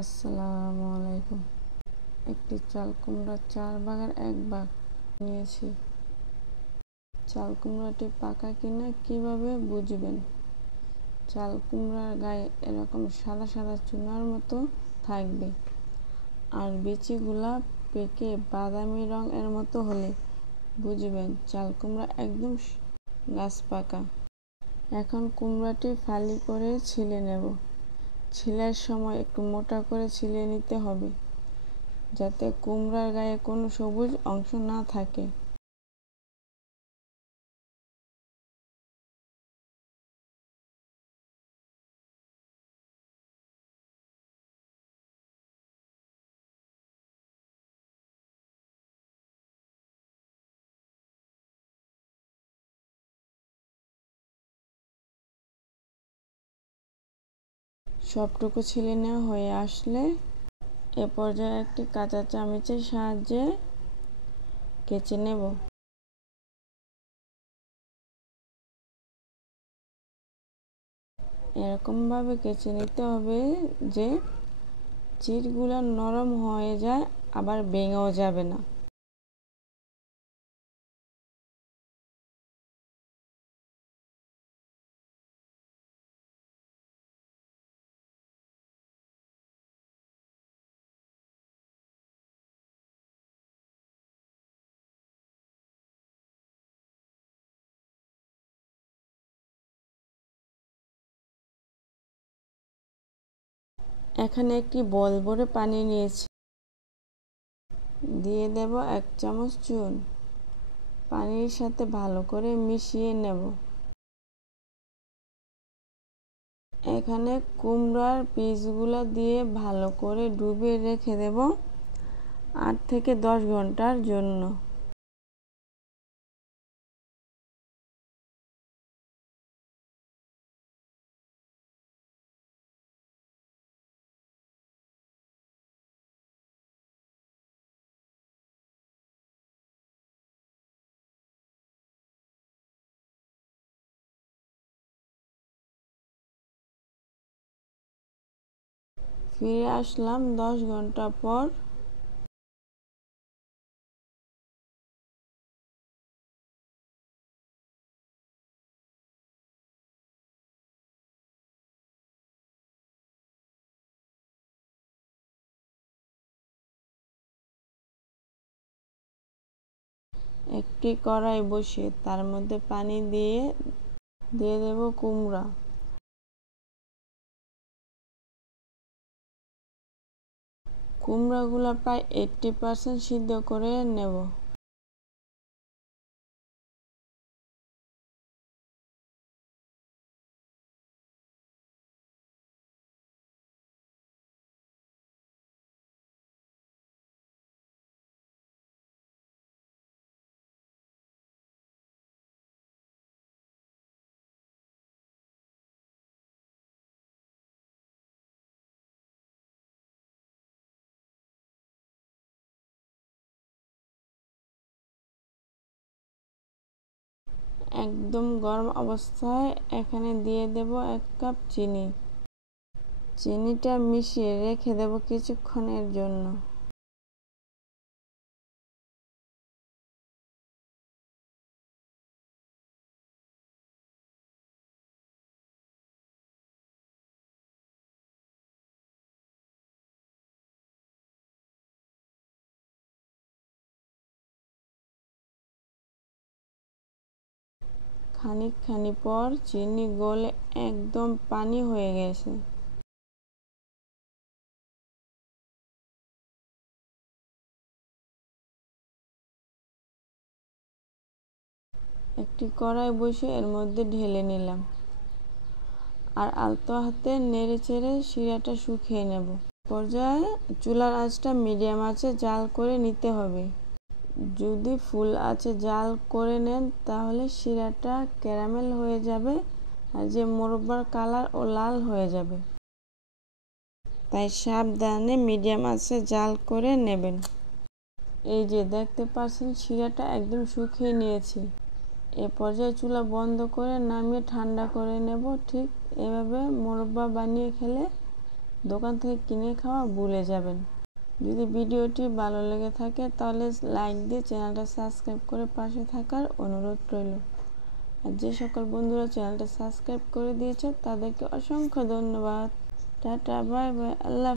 আসসালামু আলাইকুম। একটি চাল কুমড়া 4 ভাগের 1 ভাগ নিয়েছি। চাল কুমড়াটি পাকা কিনা কিভাবে বুঝবেন? চাল কুমড়ার গায়ে এরকম সাদা সাদা চুনার মতো থাকবে, আর বিচিগুলা পেকে বাদামি রং এর মতো হলে বুঝবেন চাল কুমড়া একদম গাছ পাকা। এখন কুমড়াটি ফালি করে ছিলে নেব। ছিলার সময় একটু মোটা করে ছিলে নিতে হবে, যাতে কুমড়ার গায়ে কোনো সবুজ অংশ না থাকে। সবটুকু ছিলে নেওয়া হয়ে আসলে এ পর্যায়ে একটি কাঁচা চামচের সাহায্যে কেচে নেব। এরকমভাবে কেচে নিতে হবে যে চিড়গুলো নরম হয়ে যায়, আবার ভেঙেও যাবে না। এখানে একটি বল ভরে পানি নিয়েছি, দিয়ে দেব 1 চামচ চুন। পানির সাথে ভালো করে মিশিয়ে নেব। এখানে কুমড়ার পিসগুলো দিয়ে ভালো করে ডুবিয়ে রেখে দেব 8 থেকে 10 ঘন্টার জন্য। ফিরে আসলাম 10 ঘন্টা পর। একটি কড়াই বসিয়ে তার মধ্যে পানি দিয়ে দেব কুমড়া। কুমড়াগুলো প্রায় 80% সিদ্ধ করে নেব। একদম গরম অবস্থায় এখানে দিয়ে দেব 1 কাপ চিনি। চিনিটা মিশিয়ে রেখে দেব কিছুক্ষণের জন্য। খানিকখানি পর চিনি গলে একদম পানি হয়ে গেছে। একটি কড়াই বসিয়ে এর মধ্যে ঢেলে নিলাম, আর আলতো হাতে নেড়ে চেড়ে শিরাটা শুকিয়ে নেব। পর্যায়ে চুলার আঁচটা মিডিয়াম আঁচে জাল করে নিতে হবে। যদি ফুল আঁচে জাল করে নেন তাহলে শিরাটা ক্যারামেল হয়ে যাবে, আর যে মোরব্বার কালার ও লাল হয়ে যাবে। তাই সাবধানে মিডিয়াম আঁচে জাল করে নেবেন। এই যে দেখতে পাচ্ছেন শিরাটা একদম শুকিয়ে নিয়েছি। এ পর্যায়ে চুলা বন্ধ করে নামিয়ে ঠান্ডা করে নেব। ঠিক এভাবে মোরব্বা বানিয়ে খেলে দোকান থেকে কিনে খাওয়া ভুলে যাবেন। যদি ভিডিওটি ভালো লেগে থাকে তাহলে লাইক দিয়ে চ্যানেলটা সাবস্ক্রাইব করে পাশে থাকার অনুরোধ রইল। আর যে সকল বন্ধুরা চ্যানেলটা সাবস্ক্রাইব করে দিয়েছে তাদেরকে অসংখ্য ধন্যবাদ। টাটা, বাই বাই, আল্লাহ।